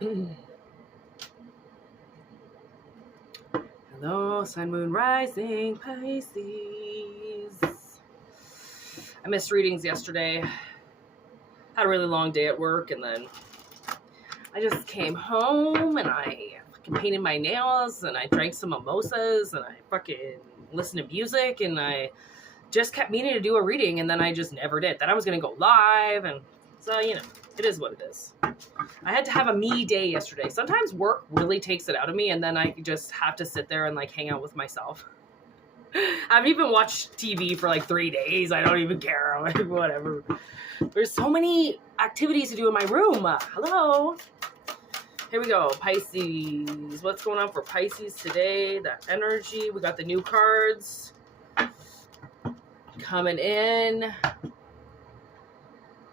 Hello, sun, moon, rising, Pisces. I missed readings yesterday. Had a really long day at work, and then I just came home and I fucking painted my nails and I drank some mimosas and I fucking listened to music, and I just kept meaning to do a reading, and then I just never did. Then I was going to go live, and so, you know, it is what it is. I had to have a me day yesterday. Sometimes work really takes it out of me, and then I just have to sit there and like hang out with myself. I haven't even watched TV for like 3 days. I don't even care. I'm like, whatever. There's so many activities to do in my room. Hello. Here we go. Pisces. What's going on for Pisces today? That energy. We got the new cards coming in.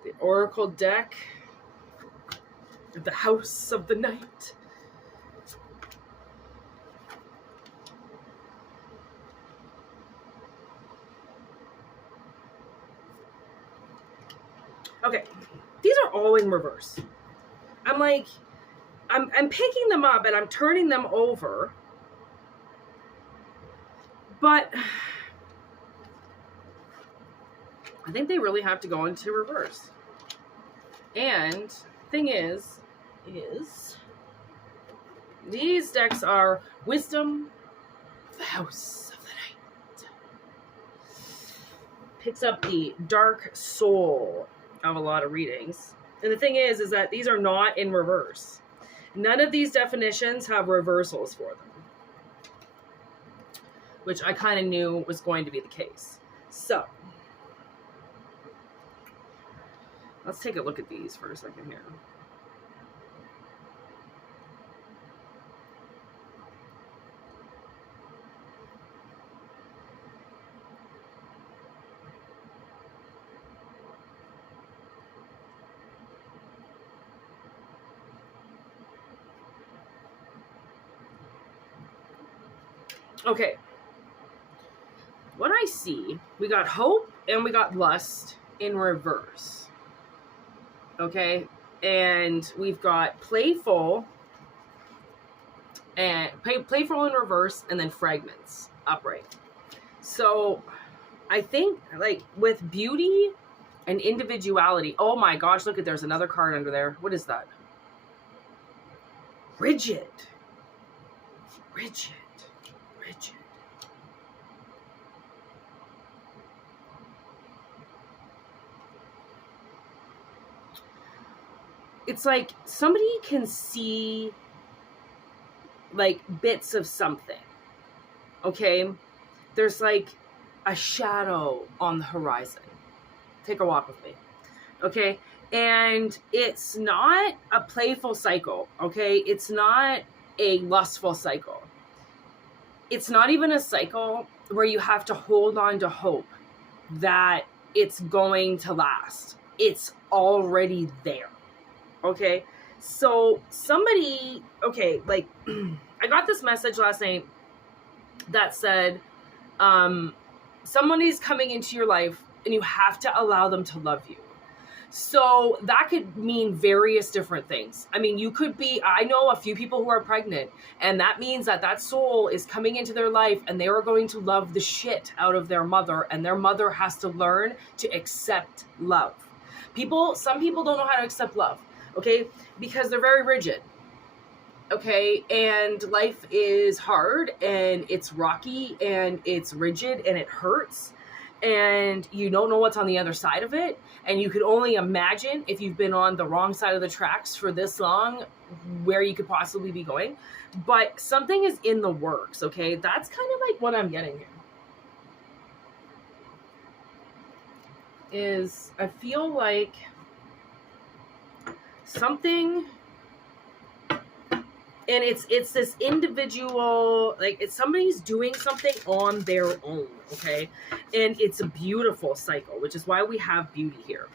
The Oracle deck. The House of the Night. Okay, these are all in reverse. I'm like, I'm picking them up and I'm turning them over, but I think they really have to go into reverse. And thing is these decks are Wisdom, the House of the Night. Picks up the dark soul of a lot of readings. And the thing is that these are not in reverse. None of these definitions have reversals for them, which I kind of knew was going to be the case. So let's take a look at these for a second here. Okay, what I see, we got hope and we got lust in reverse. Okay, and we've got playful and playful in reverse, and then fragments upright. So I think like with beauty and individuality, oh my gosh, look at, there's another card under there. What is that? Rigid. It's like somebody can see like bits of something. Okay? There's like a shadow on the horizon. Take a walk with me. Okay? And it's not a playful cycle. Okay? It's not a lustful cycle. It's not even a cycle where you have to hold on to hope that it's going to last. It's already there. Okay? So somebody, okay, like I got this message last night that said, somebody's coming into your life and you have to allow them to love you. So that could mean various different things. I mean, you could be, I know a few people who are pregnant, and that means that that soul is coming into their life and they are going to love the shit out of their mother, and their mother has to learn to accept love. Some people don't know how to accept love, okay? Because they're very rigid, okay? And life is hard and it's rocky and it's rigid and it hurts. And you don't know what's on the other side of it. And you could only imagine, if you've been on the wrong side of the tracks for this long, where you could possibly be going. But something is in the works, okay? That's kind of like what I'm getting here. Is I feel like something, and it's this individual, like it's somebody's doing something on their own, okay? And it's a beautiful cycle, which is why we have beauty here.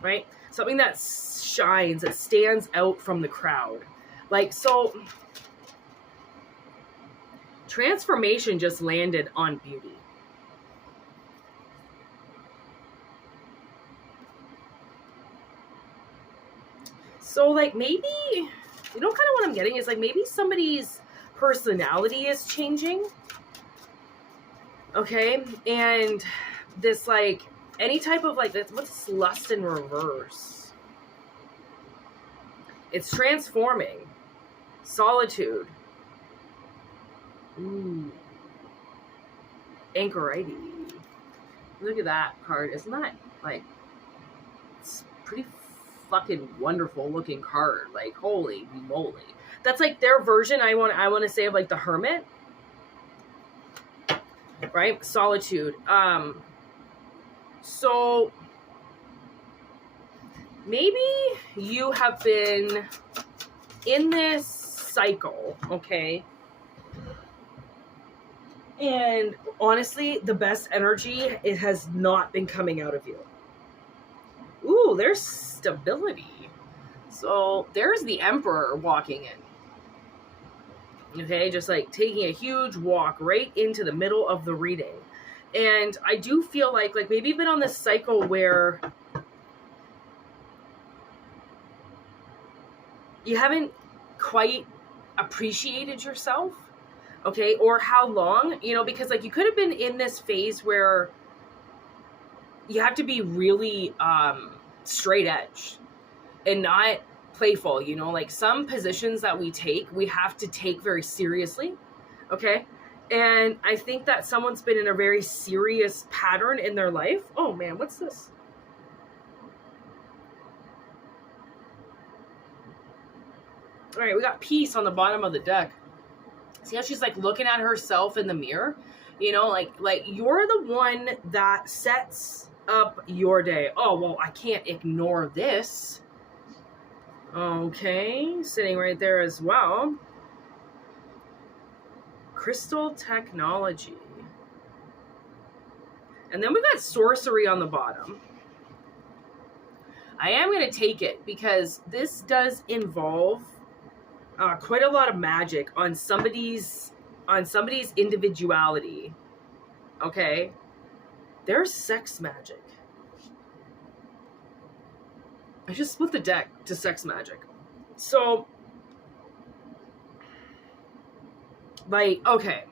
Right? Something that shines, that stands out from the crowd. Like, so transformation just landed on beauty. So like maybe, you know, kind of what I'm getting is like maybe somebody's personality is changing. Okay. And this like any type of like, what's lust in reverse? It's transforming. Solitude. Ooh. Anchorite. Look at that card. Isn't that like, it's pretty fucking wonderful looking card. Like, holy moly. That's like their version, I want to say, of like the Hermit. Right? Solitude. So maybe you have been in this cycle, okay? And honestly, the best energy, it has not been coming out of you. Ooh, there's stability. So there's the Emperor walking in. Okay, just like taking a huge walk right into the middle of the reading. And I do feel like maybe you've been on this cycle where you haven't quite appreciated yourself, okay, or how long, you know, because like you could have been in this phase where you have to be really straight edge and not playful, you know, like some positions that we take, we have to take very seriously, okay? And I think that someone's been in a very serious pattern in their life. Oh man, what's this? All right, we got peace on the bottom of the deck. See how she's like looking at herself in the mirror? You know, like you're the one that sets up your day. Oh, well, I can't ignore this. Okay, sitting right there as well. Crystal technology. And then we got sorcery on the bottom. I am going to take it because this does involve quite a lot of magic on somebody's individuality. Okay? There's sex magic. I just split the deck to sex magic. So, like, okay.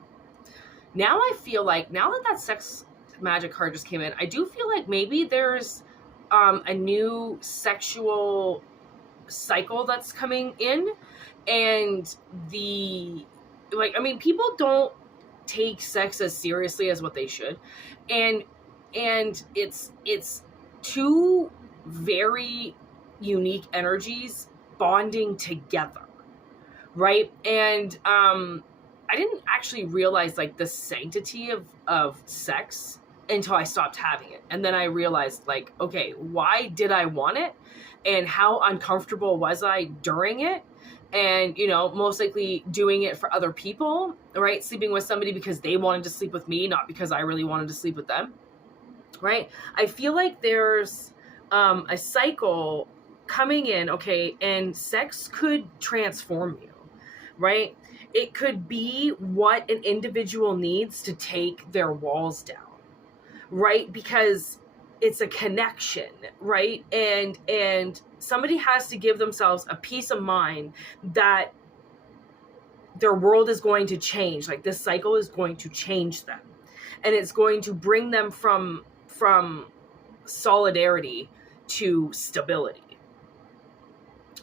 Now I feel like, now that sex magic card just came in, I do feel like maybe there's a new sexual cycle that's coming in. And people don't take sex as seriously as what they should. And it's two very unique energies bonding together, right? And I didn't actually realize like the sanctity of sex until I stopped having it. And then I realized like, okay, why did I want it? And how uncomfortable was I during it? And, you know, most likely doing it for other people, right? Sleeping with somebody because they wanted to sleep with me, not because I really wanted to sleep with them, right? I feel like there's a cycle coming in, okay? And sex could transform you, right? It could be what an individual needs to take their walls down, right? Because it's a connection, right? And somebody has to give themselves a peace of mind that their world is going to change. Like this cycle is going to change them. And it's going to bring them from solidarity to stability,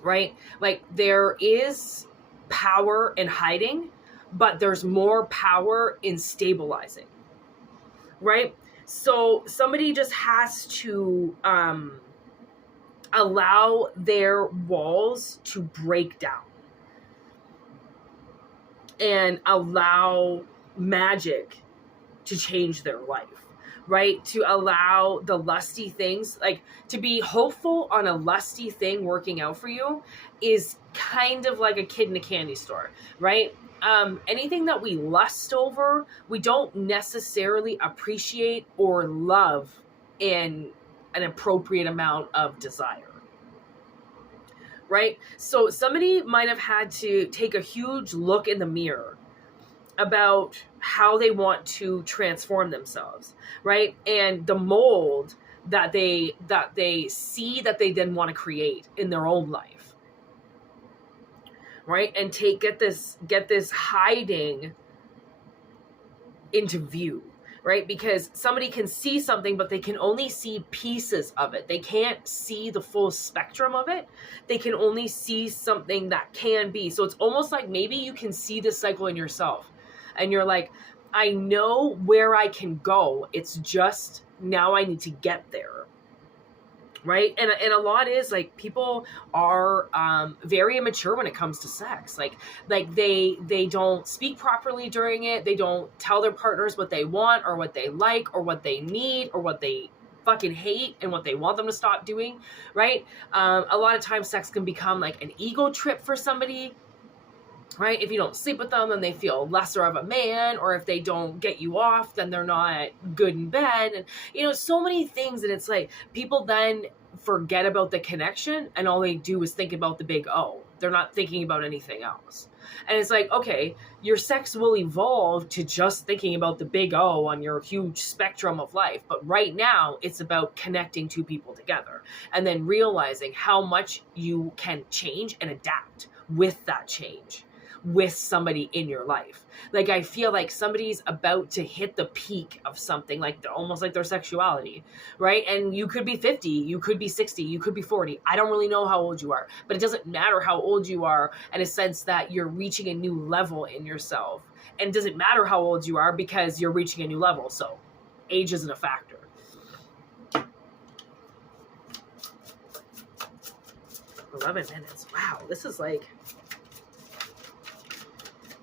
right? Like there is power in hiding, but there's more power in stabilizing, right? So somebody just has to allow their walls to break down and allow magic to change their life, right? To allow the lusty things, like to be hopeful on a lusty thing working out for you is kind of like a kid in a candy store, right? Anything that we lust over, we don't necessarily appreciate or love in an appropriate amount of desire, right? So somebody might have had to take a huge look in the mirror about how they want to transform themselves, right? And the mold that they see that they then want to create in their own life, right? And get this hiding into view, right? Because somebody can see something, but they can only see pieces of it. They can't see the full spectrum of it. They can only see something that can be. So it's almost like maybe you can see the cycle in yourself and you're like, I know where I can go. It's just now I need to get there. Right. And a lot is like people are very immature when it comes to sex. Like they don't speak properly during it. They don't tell their partners what they want or what they like or what they need or what they fucking hate and what they want them to stop doing. Right. A lot of times sex can become like an ego trip for somebody. Right? If you don't sleep with them, then they feel lesser of a man, or if they don't get you off, then they're not good in bed. And, you know, so many things. And it's like people then forget about the connection and all they do is think about the big O. They're not thinking about anything else. And it's like, okay, your sex will evolve to just thinking about the big O on your huge spectrum of life. But right now it's about connecting two people together and then realizing how much you can change and adapt with that change with somebody in your life. Like I feel like somebody's about to hit the peak of something, like almost like their sexuality, right? And you could be 50, you could be 60, you could be 40. I don't really know how old you are, but it doesn't matter how old you are in a sense that you're reaching a new level in yourself. And it doesn't matter how old you are because you're reaching a new level. So age isn't a factor. 11 minutes. Wow, this is like,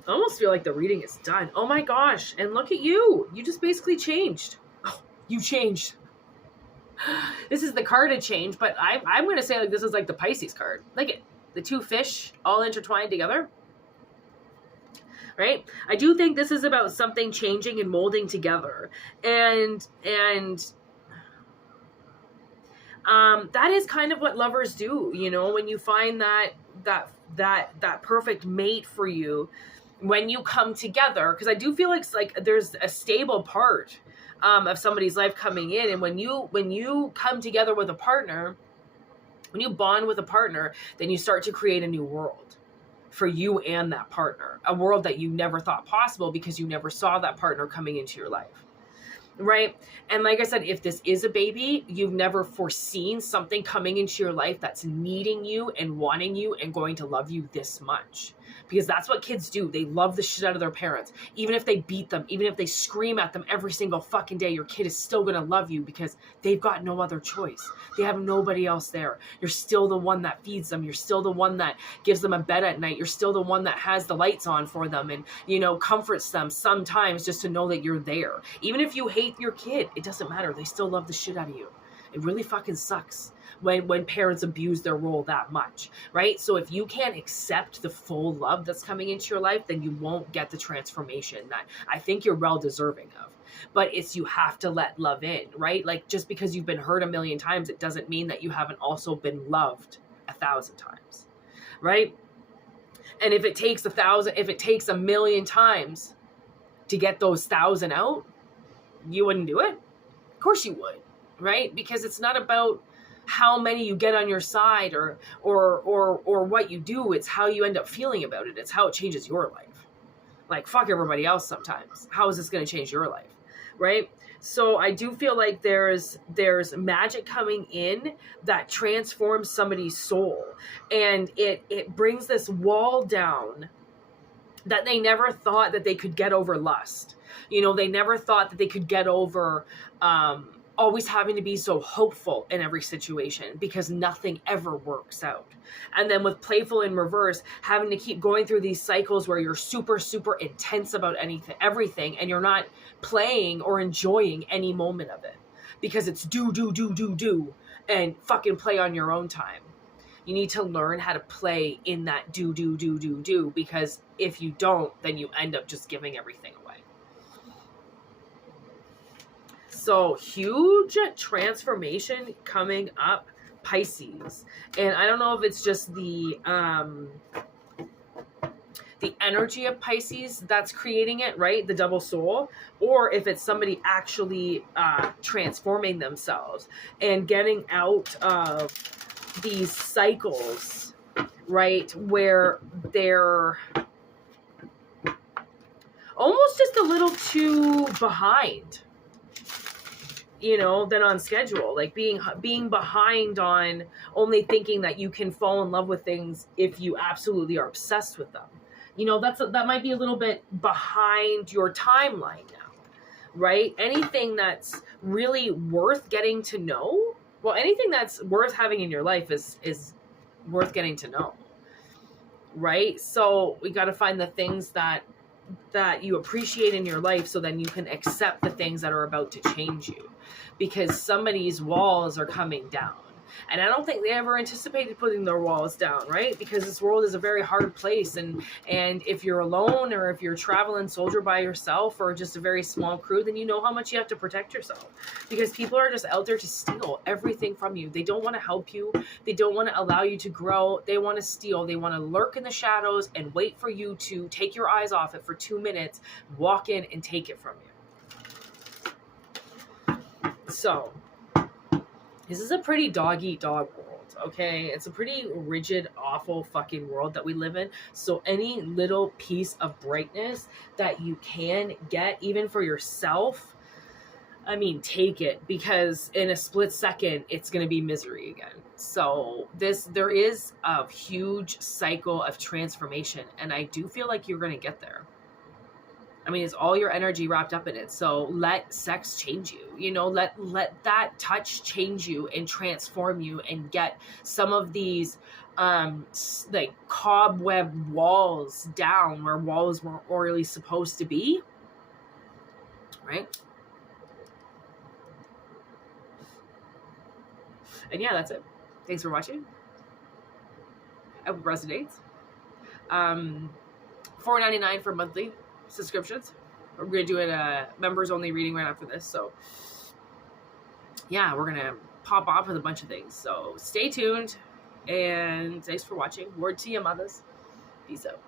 I almost feel like the reading is done. Oh my gosh. And look at you. You just basically changed. Oh, you changed. This is the card to change, but I'm going to say like this is like the Pisces card. Look at the two fish all intertwined together. Right? I do think this is about something changing and molding together. And that is kind of what lovers do, you know, when you find that perfect mate for you, when you come together, because I do feel like there's a stable part of somebody's life coming in. And when you come together with a partner, when you bond with a partner, then you start to create a new world for you and that partner, a world that you never thought possible because you never saw that partner coming into your life. Right? And like I said, if this is a baby, you've never foreseen something coming into your life that's needing you and wanting you and going to love you this much. Because that's what kids do. They love the shit out of their parents. Even if they beat them, even if they scream at them every single fucking day, your kid is still going to love you because they've got no other choice. They have nobody else there. You're still the one that feeds them. You're still the one that gives them a bed at night. You're still the one that has the lights on for them and, you know, comforts them sometimes just to know that you're there. Even if you hate your kid, it doesn't matter. They still love the shit out of you. It really fucking sucks when parents abuse their role that much, right? So if you can't accept the full love that's coming into your life, then you won't get the transformation that I think you're well deserving of. But it's, you have to let love in, right? Like just because you've been hurt 1,000,000 times, it doesn't mean that you haven't also been loved 1,000 times, right? And if it takes 1,000, if it takes 1,000,000 times to get those 1,000 out, you wouldn't do it? Of course you would, right? Because it's not about how many you get on your side or what you do. It's how you end up feeling about it. It's how it changes your life. Like, fuck everybody else sometimes. How is this going to change your life? Right? So I do feel like there's magic coming in that transforms somebody's soul. And it brings this wall down that they never thought that they could get over lust. You know, they never thought that they could get over always having to be so hopeful in every situation because nothing ever works out. And then with playful in reverse, having to keep going through these cycles where you're super, super intense about everything, and you're not playing or enjoying any moment of it because it's do, and fucking play on your own time. You need to learn how to play in that do, because if you don't, then you end up just giving everything away. So huge transformation coming up, Pisces. And I don't know if it's just the energy of Pisces that's creating it, right? The double soul, or if it's somebody actually transforming themselves and getting out of these cycles right? Where they're almost just a little too behind, you know, than on schedule. Like being behind on only thinking that you can fall in love with things if you absolutely are obsessed with them. You know, that might be a little bit behind your timeline now, right? Anything that's really worth getting to know, well, anything that's worth having in your life is worth getting to know, right? So we got to find the things that you appreciate in your life, so then you can accept the things that are about to change you, because somebody's walls are coming down. And I don't think they ever anticipated putting their walls down, right? Because this world is a very hard place. And if you're alone, or if you're traveling soldier by yourself, or just a very small crew, then you know how much you have to protect yourself. Because people are just out there to steal everything from you. They don't want to help you. They don't want to allow you to grow. They want to steal. They want to lurk in the shadows and wait for you to take your eyes off it for 2 minutes, walk in and take it from you. So this is a pretty dog-eat-dog world, okay? It's a pretty rigid, awful fucking world that we live in. So any little piece of brightness that you can get, even for yourself, I mean, take it, because in a split second, it's going to be misery again. So there is a huge cycle of transformation, and I do feel like you're going to get there. I mean, it's all your energy wrapped up in it. So let sex change you, you know, let that touch change you and transform you, and get some of these, like cobweb walls down, where walls weren't really supposed to be. Right. And yeah, that's it. Thanks for watching. I hope it resonates. $4.99 for monthly subscriptions. We're going to do a members only reading right after this. So yeah, we're going to pop off with a bunch of things. So stay tuned, and thanks for watching. Word to your mothers. Peace out.